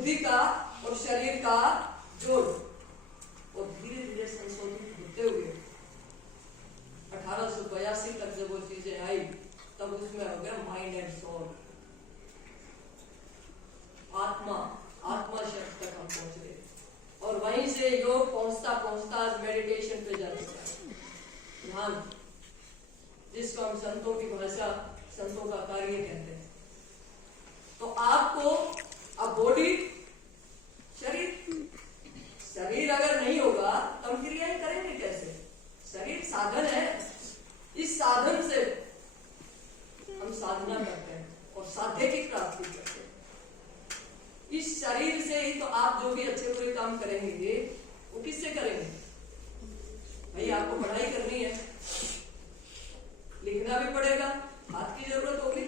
बुद्धि का और शरीर का जोड़, और धीरे धीरे संशोधित होते हुए 1882 तक जब वो चीजें आई तब उसमें हो गया माइंड एंड सोल, आत्मा शब्द तक हम पहुंच गए। और वहीं से योग पहुंचता पहुंचता आज मेडिटेशन पे जा चुका है, ध्यान, जिसको हम संतों की भाषा, संतों का कार्य कहते हैं। तो आपको अब बॉडी, शरीर अगर नहीं होगा तो हम क्रियाएं करेंगे कैसे? शरीर साधन है, इस साधन से हम साधना करते हैं और साध्य की प्राप्ति करते हैं। इस शरीर से ही तो आप जो भी अच्छे बुरे काम करेंगे वो किससे करेंगे? भाई आपको पढ़ाई करनी है, लिखना भी पड़ेगा, हाथ की जरूरत होगी,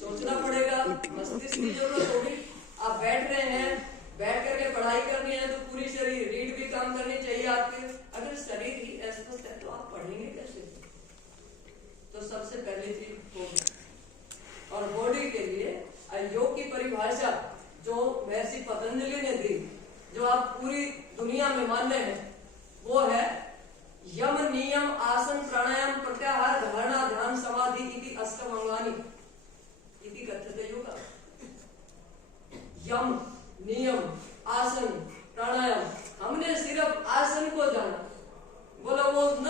सोचना पड़ेगा, मस्तिष्क की जरूरत होगी। आप बैठ रहे हैं, बैठ करके पढ़ाई करनी है तो पूरी शरीर, रीढ़ भी काम करनी चाहिए आपके। अगर शरीर ही अस्वस्थ है तो आप पढ़ेंगे कैसे? तो सबसे पहली चीज होगी। और बॉडी के लिए योग की परिभाषा जो महर्षि पतंजलि ने दी, जो आप पूरी दुनिया में मान्य है, वो है यम नियम आसन प्राणायाम प्रत्याहार धारणा ध्यान समाधि इति अष्टम अंगानि इति कथ्यते योगा। यम नियम आसन प्राणायाम, हमने सिर्फ आसन को जाना, बोला वो न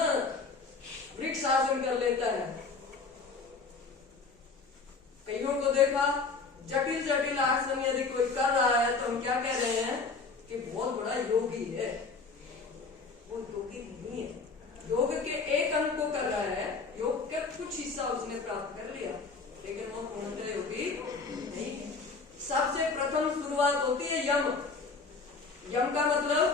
वृक्ष आसन कर लेता है। कईयों को देखा जटिल जटिल आसन यदि कोई कर रहा है तो हम क्या कह रहे हैं कि बहुत बड़ा योगी है। वो योगी नहीं है, योग के एक अंग को कर रहा है, योग के कुछ हिस्सा उसने प्राप्त कर लिया, लेकिन वो पूर्णतः योगी नहीं है। सबसे प्रथम शुरुआत होती है यम। यम का मतलब,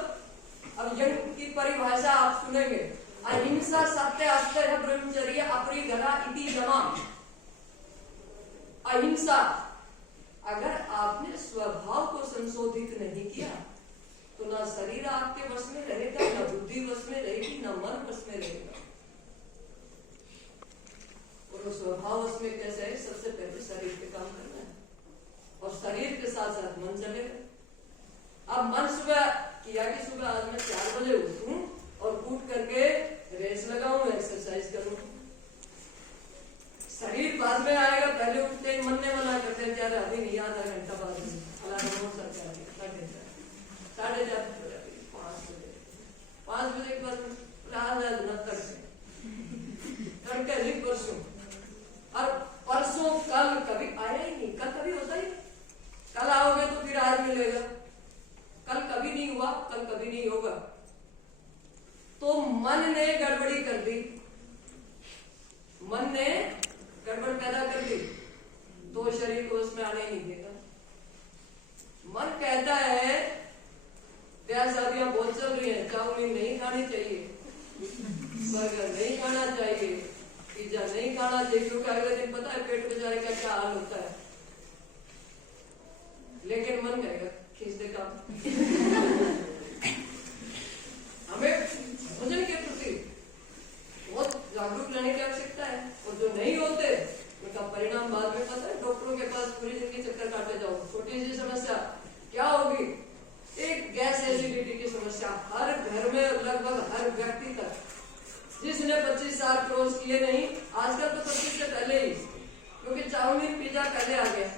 अब यम की परिभाषा आप सुनेंगे, अहिंसा सत्य अस्तेय ब्रह्मचर्य अपरिग्रह इति यमा। अहिंसा, अगर आपने स्वभाव को संशोधित नहीं किया तो ना शरीर आपके वश में रहेगा, ना बुद्धि वश में रहेगी, ना मन वश में रहेगा। और वो स्वभाव वश में कैसे है? सबसे पहले शरीर पे काम करना है और शरीर के साथ साथ मन चलेगा। अब मन सुबह किया कि सुबह आज मैं 4 बजे उठूं और उठ करके रेस लगाऊं, एक्सरसाइज करूं। शरीर बाद में आएगा, पहले उठते ही मन ने मना करते हैं, यार अभी नहीं, आधा घंटा बाद में अलार्म हो सकता है, 4:30 5 बजे के बाद तड़के नहीं परसों, और परसों कल कभी आया ही नहीं, कल कभी होता ही, कल आओगे तो फिर आज मिलेगा, कल कभी नहीं हुआ, कल कभी नहीं होगा। तो मन ने गड़बड़ी कर दी, मन ने गड़बड़ पैदा कर दी तो शरीर को उसमें आने नहीं देगा। मन कहता है ब्याह शादियां बहुत चल रही हैं, चाउमीन नहीं खानी चाहिए, बर्गर नहीं खाना चाहिए, पिज्जा नहीं खाना चाहिए, क्योंकि अगले दिन पता है पेट बेचारे का क्या हाल होता है। लेकिन मन कहेगा खींच दे काम। हमें भोजन के प्रति बहुत जागरूक रहने की आवश्यकता है, और जो नहीं होते उनका परिणाम बाद में पता है। डॉक्टरों के पास पूरी जिंदगी चक्कर काटे जाओ, छोटी सी समस्या क्या होगी? एक गैस एसिडिटी की समस्या हर घर में, लगभग हर व्यक्ति तक, जिसने 25 साल क्रॉस किए नहीं, आजकल तो 25 से पहले ही, क्योंकि चाउमीन पिज्जा पहले आ गया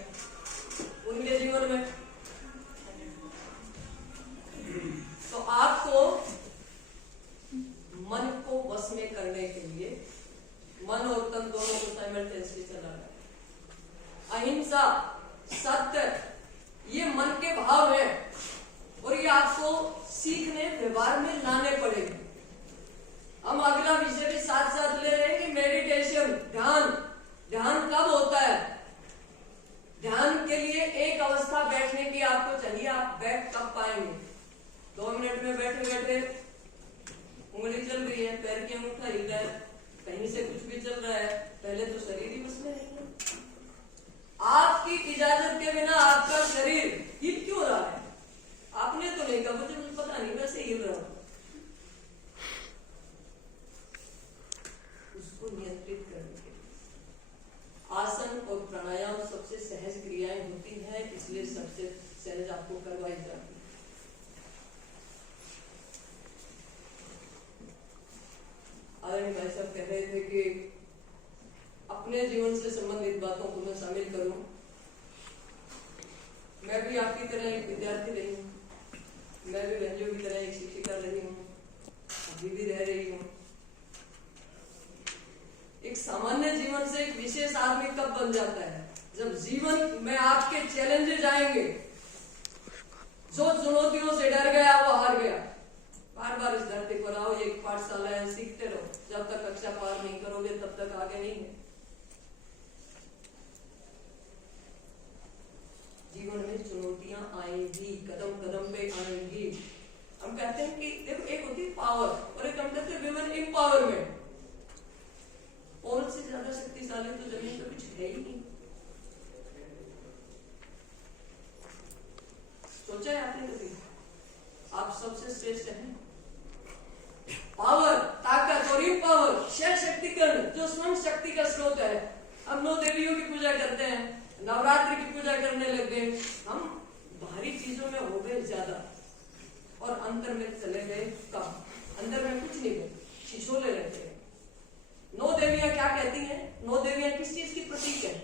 उनके जीवन में। तो आपको मन को वश में करने के लिए मन और तन दोनों को साइमल्टेनियसली चलाना है। अहिंसा, सत्य, ये मन के भाव है और ये आपको सीखने, व्यवहार में लाने पड़ेंगे। हम अगला विषय भी साथ साथ ले रहे हैं कि मेडिटेशन, ध्यान। ध्यान कब होता है? ध्यान के लिए एक अवस्था बैठने की आपको चाहिए। आप बैठ कब पाएंगे? 2 मिनट में बैठे बैठे उंगली चल रही है, पैर की अंगूठा हिल रहा है, कहीं से कुछ भी चल रहा है, पहले तो शरीर ही उसमें रहेगा। आपकी इजाजत के बिना आपका शरीर हिल क्यों रहा है? आपने तो नहीं कहा, मुझे पता नहीं, वैसे हिल रहा हूं। उसको नियंत्रित करने के लिए आसन और प्राणायाम सबसे सहज क्रियाएं होती हैं, इसलिए सबसे सहज आपको करवाई तरह एक विद्यार्थी रही हूँ, मैं भी बहनों की तरह एक शिक्षिका रही हूँ, अभी भी रह रही हूँ। एक सामान्य जीवन से एक विशेष आदमी कब बन जाता है? जब जीवन में आपके चैलेंजेस आएंगे। जो चुनौतियों से डर गया वो हार गया। बार बार इस धरती पर आओ, एक पाठशाला है, सीखते रहो। जब तक कक्षा पार नहीं करोगे तब तक आगे नहीं है। जीवन में चुनौतियां आएंगी, कदम कदम पे आएंगी। हम कहते हैं कि देखो, एक होती है पावर और एक हम कहते हैं विमेन एम्पावरमेंट। औरत से ज्यादा शक्तिशाली तो जमीन पे कुछ है ही नहीं। सोचा है आपने कभी? आप सबसे श्रेष्ठ हैं। पावर, ताकत और इम्पावर, सशक्तिकरण जो स्वयं शक्ति का स्रोत है। हम 9 देवियों की पूजा करते हैं, नवरात्रि की पूजा करने लग गए। हम बाहरी चीजों में हो गए ज्यादा और अंतर में चले गए कम। अंदर में कुछ नहीं गए, छिछोले रहते हैं। 9 देवियां क्या कहती हैं? 9 देवियां किस चीज की प्रतीक है?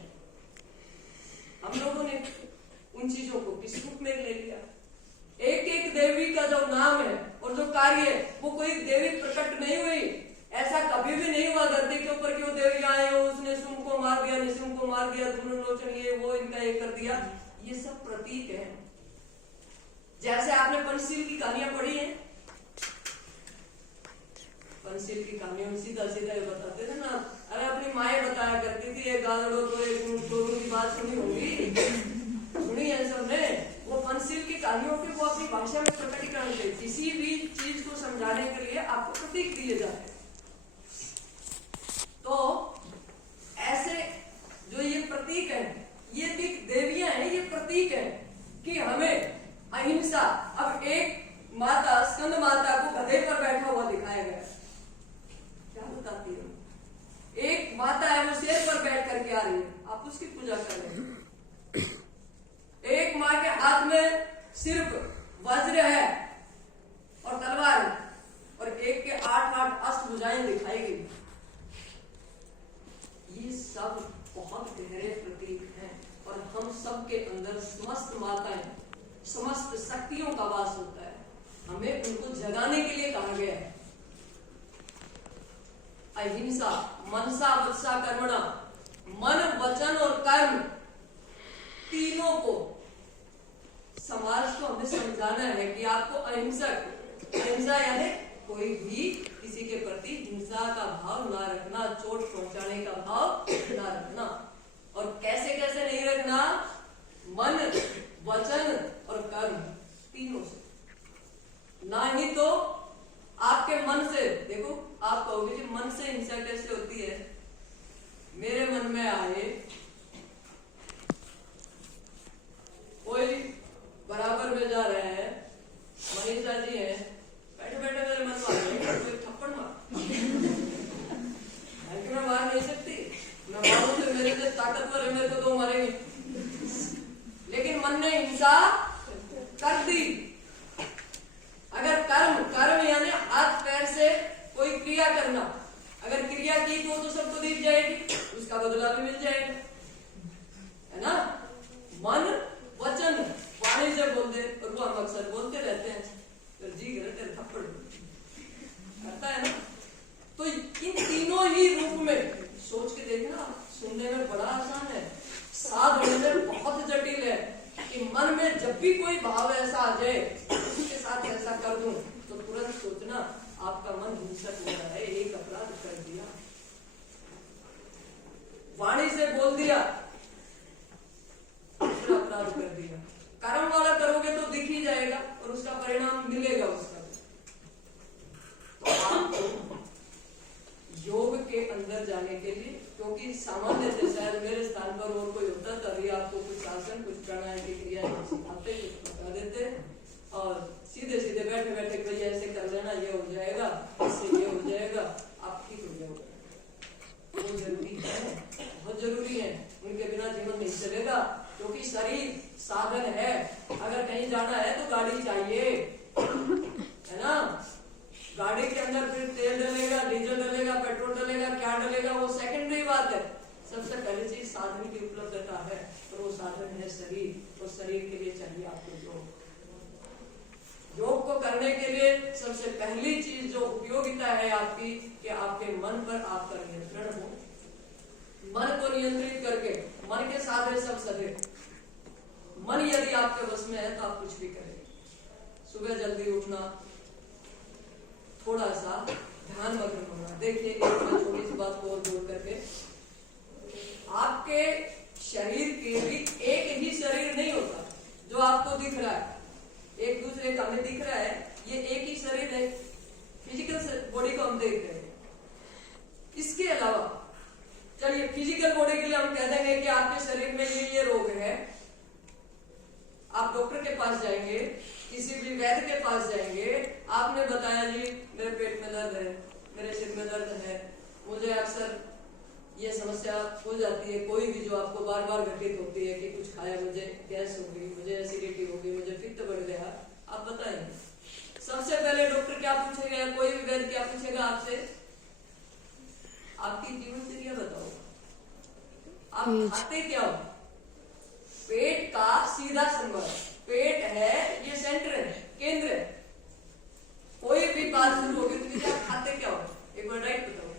हम लोगों ने उन चीजों को किस रूप में ले लिया? एक एक देवी का जो नाम है और जो कार्य है, वो कोई देवी प्रकट नहीं हुई। ऐसा कभी भी नहीं हुआ धरती के ऊपर कि वो देवी आए हो, उसने सुम को मार दिया, निशुम को मार दिया, धूम्रलोचन ये वो इनका ये कर दिया। ये सब प्रतीक है। जैसे आपने पंचशील की कहानियां पढ़ी है, पंचशील की कहानियों सीधा सीधा बताते थे ना। अरे अपनी माए बताया करती थी, एक गाजड़ो तो एक दोनों की बात सुनी होगी, सुनी है सबने। वो पंचशील की कहानियों के वो अपनी भाषा में प्रकटीकरण थे। किसी भी चीज को समझाने के लिए आपको प्रतीक दिए जाते हैं। तो ऐसे जो ये प्रतीक है, ये भी देवियां हैं, ये प्रतीक है कि हमें अहिंसा। अब एक माता, स्कंद माता को गधे पर बैठा हुआ दिखाया गया। क्या बताती है? एक माता है, वो शेर पर बैठ करके आ रही है, आप उसकी पूजा कर रहे हैं। एक माँ के हाथ में सिर्फ वज्र है और तलवार है, और एक के 8 अष्टभुजाएं दिखाई गई। ये सब बहुत गहरे प्रतीक हैं और हम सब के अंदर समस्त माताएं, समस्त शक्तियों का वास होता है। हमें उनको जगाने के लिए कहा गया है। अहिंसा, मनसा वत्सा कर्मणा, मन वचन और कर्म तीनों को समाज को हमें समझाना है कि आपको अहिंसा यानी कोई भी किसी के प्रति हिंसा का भाव ना रखना, चोट पहुंचाने का भाव ना रखना। और कैसे कैसे नहीं रखना? मन, वचन और कर्म तीनों से। ना ही तो आपके मन से। देखो, आप कहोगे कि मन से हिंसा कैसे होती है? मेरे मन में आए कोई बराबर में जा रहे हैं, मनीषा जी हैं, बैठे बैठे मेरे मन में कोई थप्पड़ मार, मैं मार नहीं सकती। मैं मारूं तो मेरे से ताकतवर है, मेरे को तो मारेंगे। लेकिन मन ने हिंसा कर दी। अगर कर्म यानी हाथ पैर से कोई क्रिया करना, अगर क्रिया की तो सबको दिख जाएगी, उसका बदला भी मिल जाएगा, है ना? मन वचन वाणी से बोलते, और वो हम अक्सर बोलते रहते हैं, फिर जी करे तेरे थप्पड़ करता है ना। तो इन तीनों ही रूप में सोच के देखना। सुनने में बड़ा आसान है, साध होने में बहुत जटिल है। कि मन में जब भी कोई भाव ऐसा आ जाए, उसके साथ ऐसा कर दूं, तो तुरंत सोचना आपका मन हिंसक हो रहा है, एक अपराध कर दिया। वाणी से बोल दिया, दूसरा अपराध कर दिया। कर्म वाला करोगे तो दिख ही जाएगा और उसका परिणाम मिलेगा उसका। तो आपको योग के अंदर जाने के लिए, क्योंकि सामान्य से शायद मेरे स्थान पर और कोई होता तभी आपको कुछ आसन, कुछ प्राणायाम की क्रिया सिखाते, कुछ बता देते और सीधे सीधे बैठे बैठे भैया ऐसे कर लेना, ये हो जाएगा, इससे ये हो जाएगा, आप ठीक हो जाओगे। वो जरूरी है, बहुत जरूरी है। उनके बिना जीवन नहीं चलेगा, क्योंकि शरीर साधन है। अगर कहीं जाना है तो गाड़ी चाहिए, है ना? गाड़ी के अंदर फिर तेल डलेगा, डीजल डलेगा, पेट्रोल डलेगा, क्या डलेगा वो सेकेंडरी बात है। सबसे पहली चीज साधन की उपलब्धता है, और वो साधन है शरीर। और शरीर के लिए चाहिए आपको योग। योग को करने के लिए सबसे पहली चीज जो उपयोगिता है आपकी कि आपके मन पर आपका नियंत्रण हो। मन को नियंत्रित करके, मन के साथ है सब सधे। मन यदि आपके वश में है तो आप कुछ भी करें। सुबह जल्दी उठना, थोड़ा सा ध्यान मग्न होना। देखिए एक मैं छोटी सी बात को और बोल करके, आपके शरीर के भी एक ही शरीर नहीं होता जो आपको दिख रहा है, एक दूसरे का हमें दिख रहा है, ये एक ही शरीर है, फिजिकल बॉडी को हम देख रहे हैं। इसके अलावा चलिए फिजिकल बॉडी के लिए हम कह देंगे कि आपके शरीर में ये रोग है, आप डॉक्टर के पास जाएंगे, किसी भी वैद्य के पास जाएंगे, आपने बताया जी मेरे पेट में दर्द है, मेरे सिर में दर्द है, मुझे अक्सर ये समस्या हो जाती है, कोई भी जो आपको बार बार घटित होती है कि कुछ खाया मुझे गैस हो गई, मुझे एसिडिटी हो गई, मुझे पित्त बढ़ गया, आप बताएंगे। सबसे पहले डॉक्टर क्या पूछेगा या कोई भी वैद्य क्या पूछेगा आपसे? आपकी जीवनचर्या बताओ, आप खाते क्या हो? पेट का सीधा संबंध, पेट है ये सेंटर है, केंद्र है। कोई भी बात शुरू होगी तो आप खाते क्या हो? एक बार डाइट बताओ,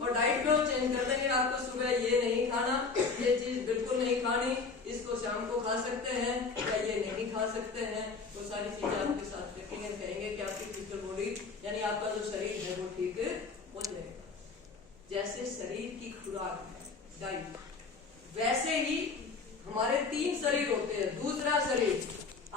और डाइट में चेंज कर देंगे आपको। सुबह ये नहीं खाना, ये चीज बिल्कुल नहीं खानी, इसको शाम को खा सकते हैं या ये नहीं खा सकते हैं, वो सारी चीजें आपके साथ रखेंगे, कहेंगे कि आपकी फिजिकल बॉडी यानी आपका जो शरीर है वो ठीक हो जाएगा। जैसे शरीर की खुराक है डाइट, वैसे ही हमारे 3 शरीर होते हैं। दूसरा शरीर